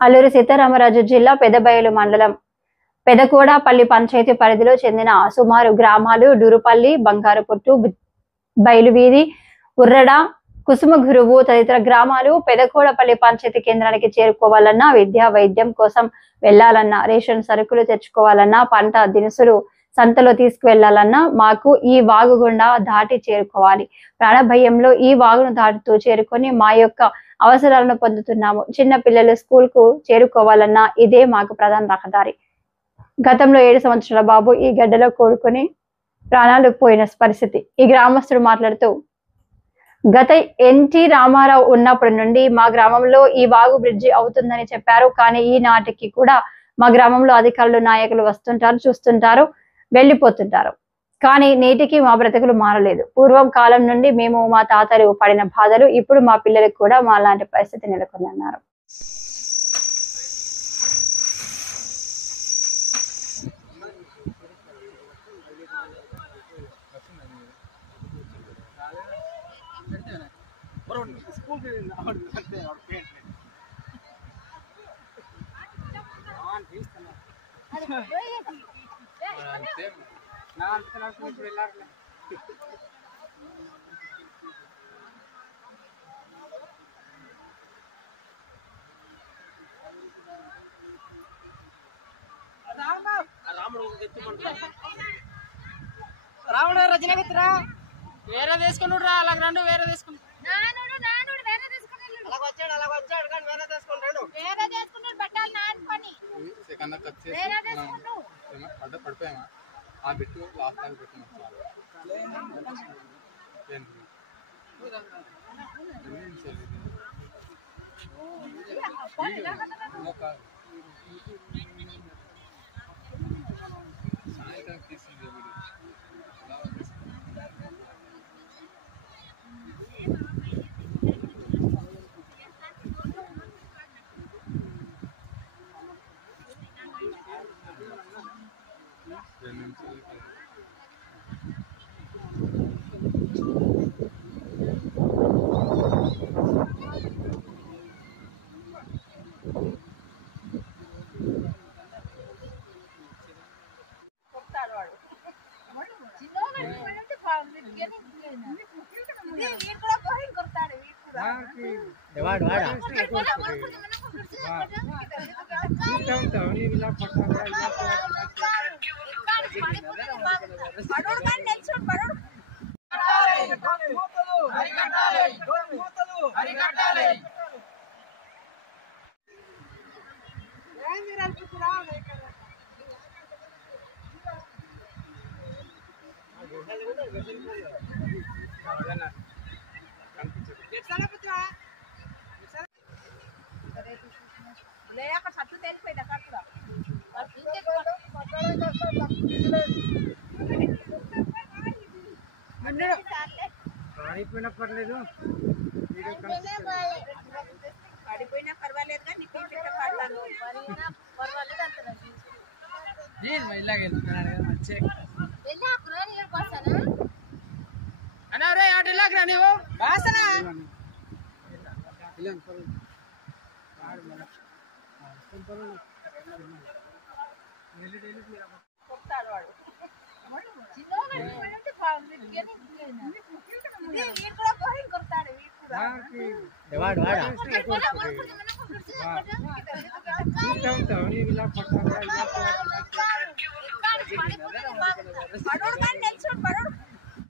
అల్లూరి సీతారామరాజు జిల్లా పెదబయలు మండలం పెదకోడపల్లి పంచాయతీ పరిధిలో చెందిన సుమారు గ్రామాలు డూరుపల్లి, బంగారపుట్టు, బయలువీధి, ఉర్రడ, కుసుమగురువు తదితర గ్రామాలు పెదకోడపల్లి పంచాయతీ కేంద్రానికి చేరుకోవాలన్నా, విద్యా వైద్యం కోసం వెళ్లాలన్నా, రేషన్ సరుకులు తెచ్చుకోవాలన్నా, పంట దినుసులు సంతలో తీసుకువెళ్లాలన్నా మాకు ఈ వాగు గుండా దాటి చేరుకోవాలి. ప్రాణభయంలో ఈ వాగును దాటుతూ చేరుకొని మా యొక్క అవసరాలను పొందుతున్నాము. చిన్న పిల్లలు స్కూల్ కు చేరుకోవాలన్నా ఇదే మాకు ప్రధాన రహదారి. గతంలో 7 సంవత్సరాల బాబు ఈ గడ్డలో కోలుకొని ప్రాణాలు పోయిన పరిస్థితి. ఈ గ్రామస్తుడు మాట్లాడుతూ, గత ఎన్టీ రామారావు ఉన్నప్పటి నుండి మా గ్రామంలో ఈ వాగు బ్రిడ్జి అవుతుందని చెప్పారు. కానీ ఈ నాటికి కూడా మా గ్రామంలో అధికారులు, నాయకులు వస్తుంటారు, చూస్తుంటారు, వెళ్లిపోతుంటారు. కానీ నేటికి మా బ్రతుకులు మారలేదు. పూర్వం కాలం నుండి మేము, మా తాతలు పడిన బాధలు ఇప్పుడు మా పిల్లలకు కూడా మా లాంటి పరిస్థితి నెలకొందన్నారు. రాముడు రజనగతిరా వేరే తీసుకున్నాడు రా, అలా రెండు వేరే తీసుకున్నాడు. వచ్చాడు కానీ వేరే తీసుకున్నాడు. బట్టాలు నాటుకొని పడిపోయామా ఆ బిట్టు లాస్ట్ దాకా పెట్టినా సాయంత్రం తీసుకుంది పడిపోయినా పర్లేదు, పడిపోయినా పర్వాలేదు కానీ ఇలాగే అరే అటులాగా నీవు బాసన వాడు